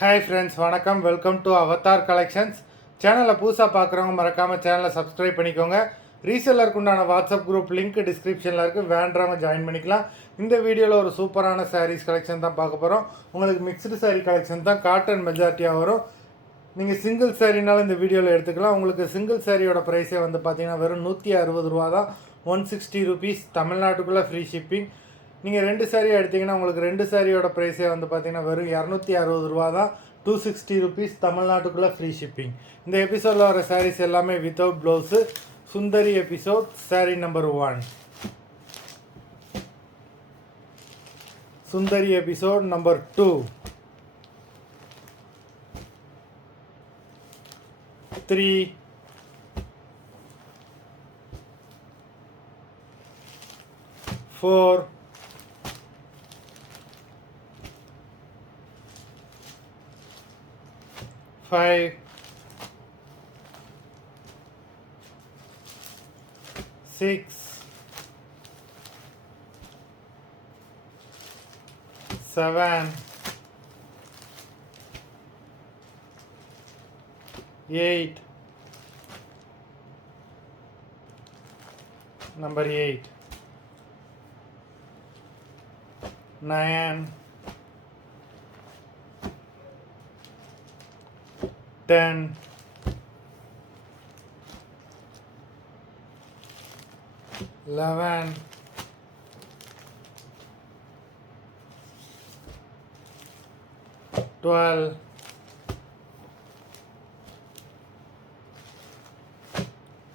Hi friends, வணக்கம். Welcome to Avatar collections. சேனலை புதுசாக பார்க்குறவங்க மறக்காமல் சேனலை சப்ஸ்கிரைப் பண்ணிக்கோங்க. ரீசெல்லருக்கு உண்டான வாட்ஸ்அப் குரூப் லிங்க் டிஸ்கிரிப்ஷனில் இருக்குது, வேண்டவங்க ஜாயின் பண்ணிக்கலாம். இந்த வீடியோவில் ஒரு சூப்பரான சாரீஸ் கலெக்ஷன் தான் பார்க்க போகிறோம். உங்களுக்கு மிக்ஸ்டு சாரீ கலெக்ஷன் தான், காட்டன் மெஜாரிட்டியாக வரும். நீங்கள் சிங்கிள் சாரீனாலும் இந்த வீடியோவில் எடுத்துக்கலாம். உங்களுக்கு சிங்கிள் சாரியோட ப்ரைஸே வந்து பார்த்தீங்கன்னா வெறும் 160 ரூபா தான், 160 ருபீஸ். தமிழ்நாட்டுக்குள்ளே ஃப்ரீ ஷிப்பிங். நீங்கள் 2 சாரியாக எடுத்திங்கன்னா உங்களுக்கு 2 சாரியோட ப்ரைஸே வந்து பார்த்தீங்கன்னா வெறும் 260 ரூபா தான், 260 ருபீஸ். தமிழ்நாட்டுக்குள்ளே ஃப்ரீ ஷிப்பிங். இந்த எபிசோடில் வர சாரீஸ் எல்லாமே வித்தவுட் ப்ளவுஸு. சுந்தரி எபிசோட் சாரீ நம்பர் 1. சுந்தரி எபிசோட் நம்பர் 2, 3, 4, 5, 6, 7, 8, number 8, 9, 10, 11, 12,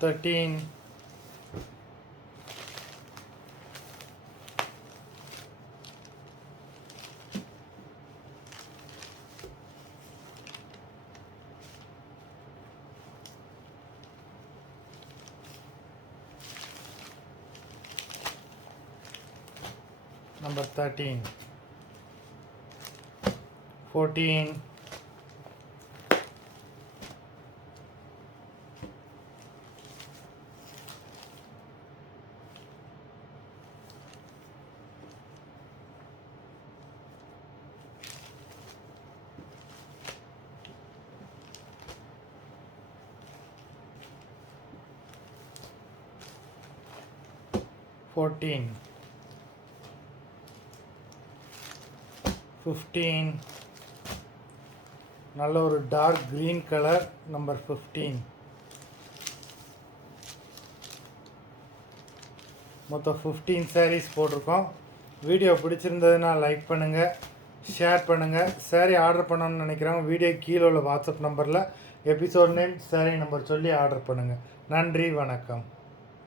13, 13, 14, 14, 15, நல்ல ஒரு டார்க் க்ரீன் கலர், நம்பர் 15. மொத்தம் 15 சாரீஸ் போட்டிருக்கோம். வீடியோ பிடிச்சிருந்ததுன்னா லைக் பண்ணுங்கள், ஷேர் பண்ணுங்கள். சாரீ ஆர்டர் பண்ணணும்னு நினைக்கிறவங்க வீடியோ கீழே உள்ள வாட்ஸ்அப் நம்பரில் எபிசோட் நேம், சாரீ நம்பர் சொல்லி ஆர்டர் பண்ணுங்கள். நன்றி, வணக்கம்.